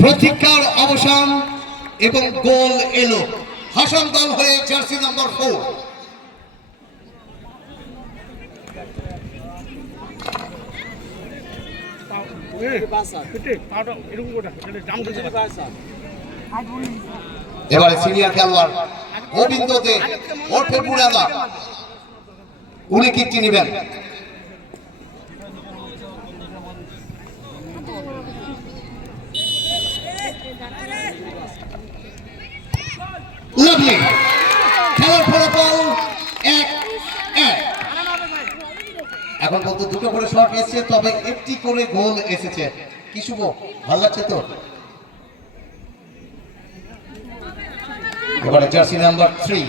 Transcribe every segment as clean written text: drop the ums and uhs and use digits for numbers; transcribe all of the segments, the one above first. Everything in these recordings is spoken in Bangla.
প্রতীক্ষার অবসান এবং গোল এলো হাসান দল হয়ে জার্সি নাম্বার 4। এবারে সিনিয়র খেলোয়াড় গোবিন্দ দে ওরফে বুড়াদা উনি কিকটি নেবেন। লাভলি খেলার ফলাফল 1-1। এখন পর্যন্ত দুটো করে শট এসেছে, তবে একটি করে গোল এসেছে। কি শুভ, ভালো লাগছে তো? এবারে জার্সি নাম্বার 3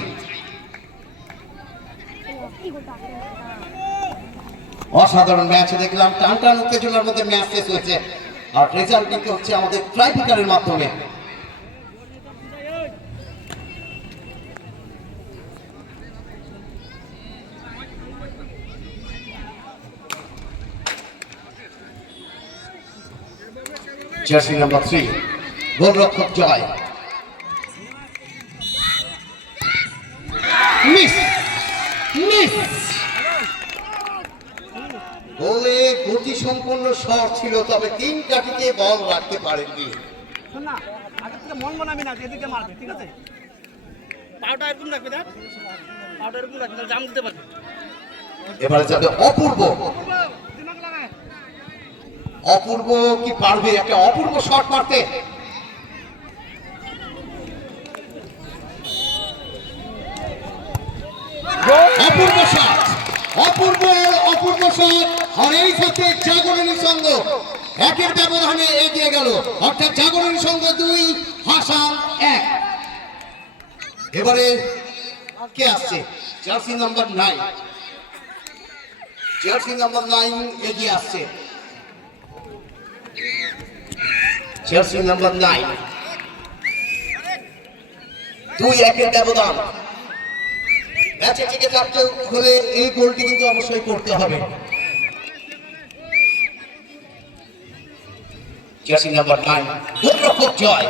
অসাধারণ ম্যাচ দেখলাম, টান টান উত্তেজনার মধ্যে ম্যাচ শেষ হয়েছে, আর রেজাল্ট নিতে হচ্ছে আমাদের ট্রাইব্রেকারের মাধ্যমে। জার্সি নাম্বার 3 গোলরক্ষক জয় মিস মিস। গোলে গতি সম্পন্ন শট ছিল, তবে 3 কাঠিতে বল রাখতে পারেননি। না আগে থেকে মন বানাবি না, এদিকে মারবে, ঠিক আছে? পাউডার এরকম রাখবি, দেখ পাউডার এরকম রাখবি, তাহলে জাম দিতে পারবি। এবারে যাবে অপূর্ব। অপূর্ব কি পারবে একটা অপূর্ব শট মারতে? অপূর্ব শট, অপূর্ব অপূর্ব শট। আর এই সাথে জাগরণী সংঘ 1-এর ব্যবধানে এগিয়ে গেল, অর্থাৎ জাগরণী সংঘ 2 হাসান 1। এবারে কে আসছে? জার্সি নাম্বার 9, জার্সি নাম্বার 9 এগিয়ে আসছে। জার্সি নাম্বার 9 2-1-এর ব্যবধান। ম্যাচে টিকে থাকতে হলে এই গোলটি কিন্তু অবশ্যই করতে হবে। জার্সি নাম্বার 9 গোলরক্ষক জয়।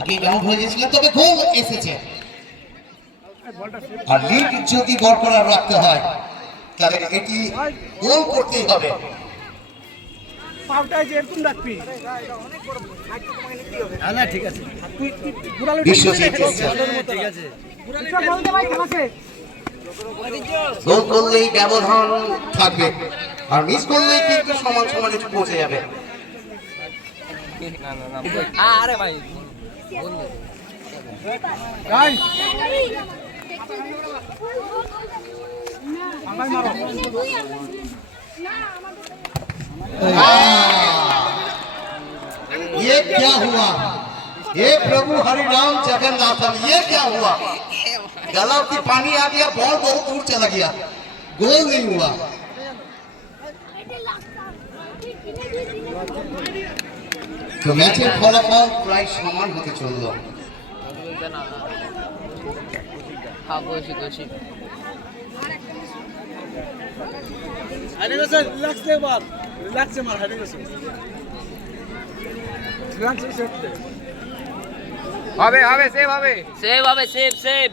আগে ডাউন হয়ে গেছিল, তবে গোল এসেছে। আর লিড যদি বরকরার রাখতে হয় তাহলে এটি গোল করতেই হবে। পাউডার যে এরকম রাখবি, না ঠিক আছে, বিশ্বজিৎ ঠিক আছে। গোল করলেই ব্যবধান থাকবে, আর মিস করলেই কিন্তু সমান সমান একটু পৌঁছে যাবে। আরে ভাই ये क्या हुआ? हे प्रभु हरि राम जगन्नाथ, ये क्या हुआ? गला की पानी आ गया, बॉल बहुत दूर चला गया, गोल नहीं हुआ। तो ম্যাচের ফলাফল প্রায় সমান হতে চলল। হবে হবে সেভ হবে, সেভ হবে, সেভ সেভ।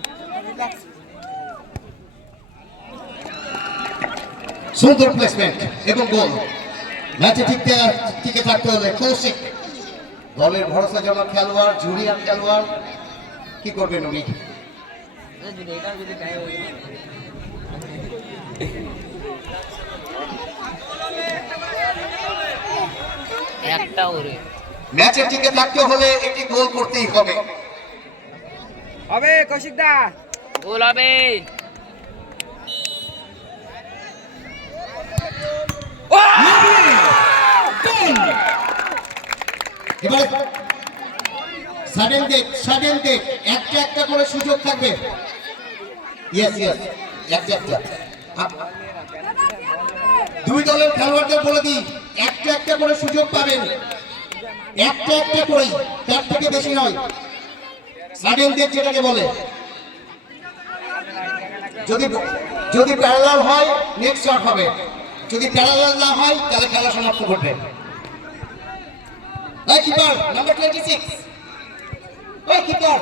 সুন্দর প্লেসমেন্ট এবং গোল। ম্যাচে টিকে থাকতে হলে কৌশিক দলের ভরসা জমা খেলোয়াড়, জুনিয়র খেলোয়াড়, কি করবেন উনি? একটা ওরে ম্যাচে টিকে থাকতে হলে এটি গোল করতেই হবে। হবে কৌশিক দা, গোল হবে। এবারে সাডেন ডেক একটা একটা করে সুযোগ থাকবে। ইয়েস ইয়েস, একটা একটা। দুই দলের খেলোয়াড়দের বলে দিই, একটা একটা করে সুযোগ পাবেন। একটা একটা করেই, তার থেকে বেশি নয়। সাডেন ডেথ যেটাকে বলে, যদি প্যারালাল হয় নেক্সট শট হবে, যদি প্যারালাল না হয় তাহলে খেলা সমাপ্ত করবে। এই কিপার নাম্বার 26, ওই কিপার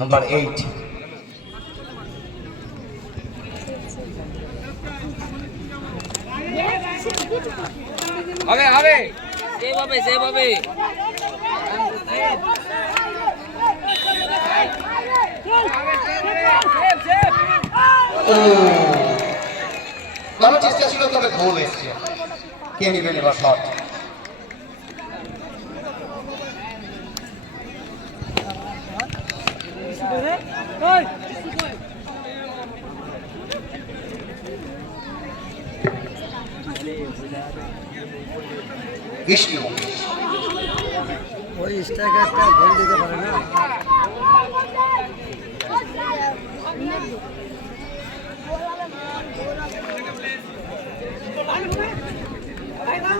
নাম্বার 8, হবে হবে সেভ হবে সেভ হবে ভালো চেষ্টা ছিল, তবে গোল এসছে। কে নেবেন এবার শট? বিষ্ণু ওই স্ট্রাইকারটা গোল দিতে পারে না।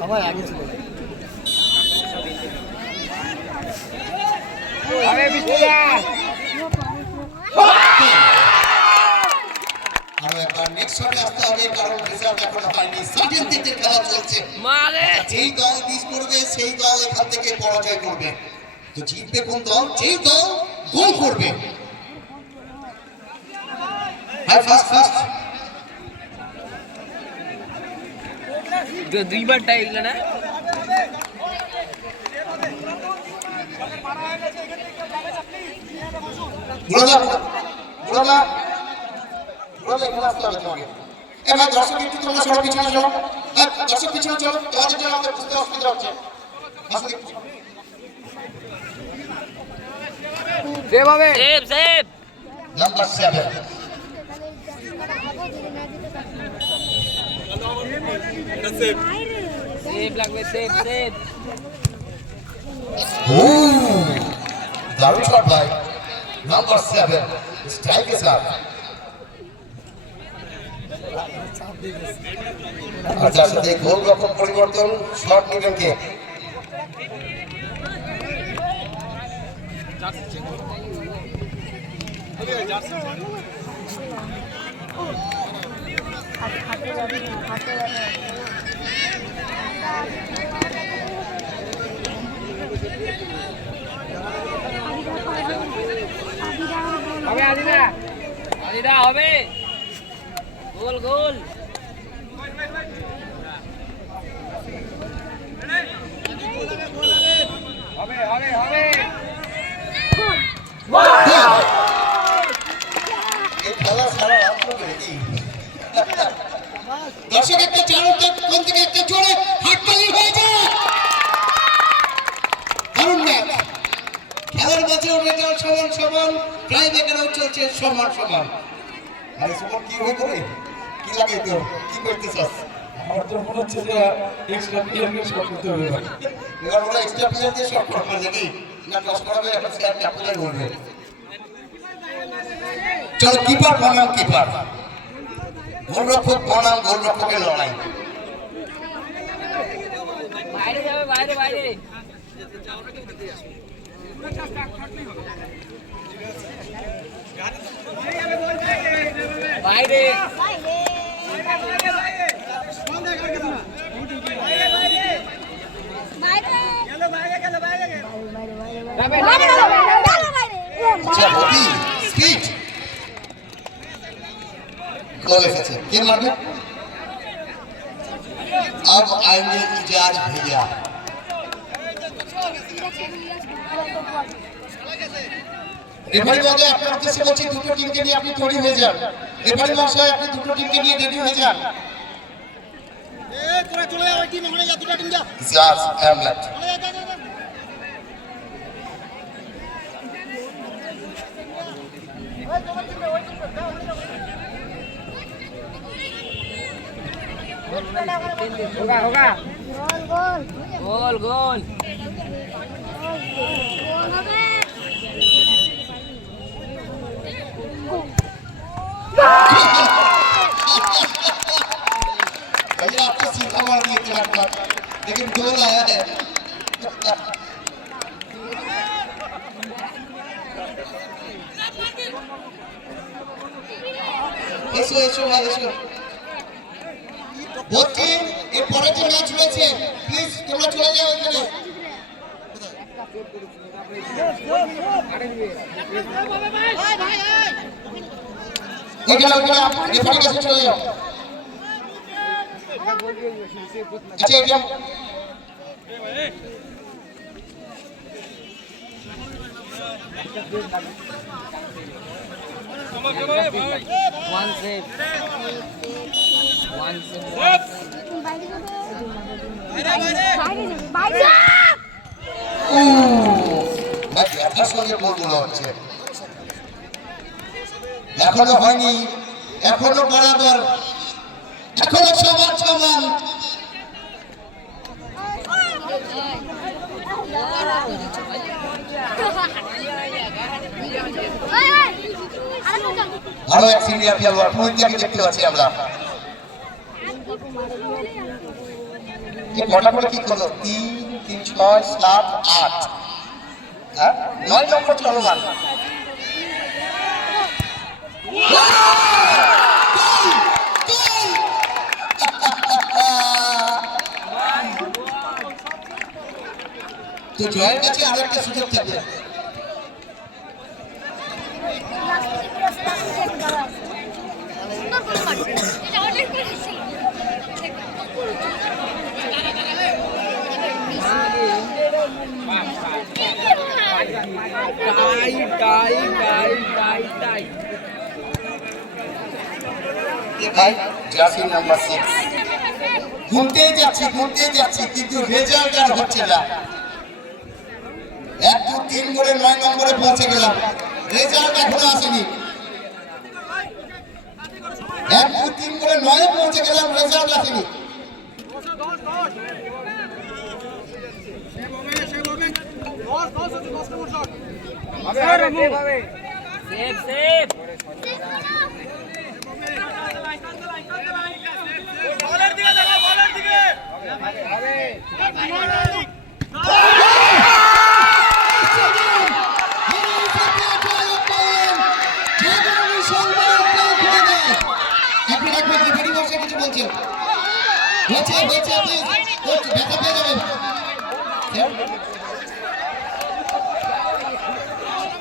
সবাই আগে ছিল। হবে বিষ্ণুদা আরো একবার নেক্সট শটে আসতে হবে, কারণ রেজাল্ট এখনো হয়নি। সাডেন ডেথের খেলা চলছে। মারে যেই দল মিস করবে সেই দল এখান থেকে পরাজয় করবে। তো জিতবে কোন দল? যেই দল গোল করবে। হ্যাঁ, ফার্স্ট দুইবার টাই গেল না এবার দর্শক একটু তোমরা সবাই পিছনে চলো। দর্শক পিছনে চলো, তোমাদের জন্য আমাদের বুঝতে অসুবিধা হচ্ছে। সেভ হবে সেভ সেভ নাম্বার 7, সেভ লাগবে সেভ সেভ দারুণ শট ভাই। নাম্বার 7 স্ট্রাইকে স্যার। আচ্ছা সাথে গোল রক্ষক পরিবর্তন, শট নেবেন কে? হবে আজিদা আজিদা হবে গোল গোল হবে হবে হবে এই খেলা সারা রাত চলবে নাকি? দর্শক একটা চারণ কোন থেকে একটা জোরে হাততালি হয়ে যায়। দারুণ ম্যাচ। খেলার মাঝে রেজাল্ট সমান সমান, প্রায় এখানেও চলছে সমান সমান। আরে সুমন কি হয়ে করে কি লাগে তোর, কি করতেছস? আমার তো মনে হচ্ছে যে এক্সট্রা প্লেয়ারকে শট করতে হবে এবার। এবার ওরা এক্সট্রা প্লেয়ার দিয়ে শট করবে নাকি না টস করাবে? এখন স্যার ক্যাপ্টেন বলবে। চলো কিপার বনাম কিপার, গোলরক্ষক বনাম গোলরক্ষকের লড়াই। বাইরে যাবে বাইরে বাইরে বাইরে আচ্ছা হবি স্পিড গোল এসেছে, কে মারবে? अब आएंगे इजाज भैया। রেফারি মহোদয় আপনার উদ্দেশ্যে বলছি, দুটো টিমকে নিয়ে আপনি তৈরি হয়ে যান। রেফারি মহাশয় আপনি দুটো টিমকে নিয়ে রেডি হয়ে যান। ইজাজ হ্যামলেট होगा होगा गोल गोल भैया आपको सीधा मार दिए थे लगभग, लेकिन गोल आया है। এসো এসো ভাই এসো। বলছি এর পরে যে ম্যাচ রয়েছে প্লিজ তোমরা চলে যাও এখানে। এখানে রেফারির কাছে চলে যাও। আচ্ছা এটা One save. One save. ব্যথার সঙ্গে গোলগুলো হচ্ছে, এখনো হয়নি, এখনো বরাবর, এখনো সমান সমান। আরো এক সিনিয়র খেলোয়াড় মহিন্দাকে দেখতে পাচ্ছি আমরা। কটা করে কি করলো? 3, 3, 6, 7, 8, হ্যাঁ 9 নম্বর চলমান। তো জয়ের কাছে আরো একটা সুযোগ থাকবে। ভাই জার্সি নাম্বার 6 ঘুরতেই যাচ্ছি কিন্তু রেজাল্ট আর হচ্ছে না। 1, 2, 3 করে 9 নম্বরে পৌঁছে গেলাম, রেজাল্ট এখনো আসেনি। 1, 2, 3 করে 9 পৌঁছে গেলাম, রেজাল্ট আসেনি। Save, save. বলের দিকে দেখো, বলের দিকে।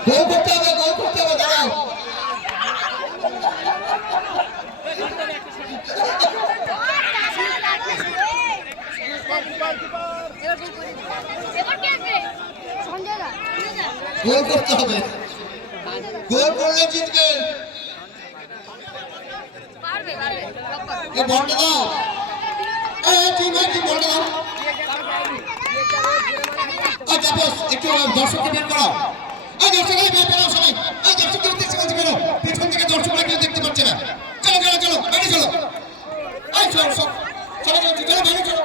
গোল করতে হবে দাঁড়াও। গোল করতে হবে, গোল করলে জিতবে। বলটা দাও, ঠিক আছে বলটা দাও। আচ্ছা বস একটু দর্শককে বের করো, দর্শককে বের করো সবাই, দর্শককে উদ্দেশ্যে বলছি বেরো, পিছন থেকে দর্শকরা কেউ দেখতে পাচ্ছে না। চলো বাইরে চলো, চলো বাইরে চলো।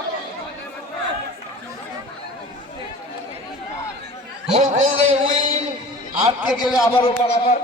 গোল করলে উইন, আটকে গেলে আবারও পারাবার।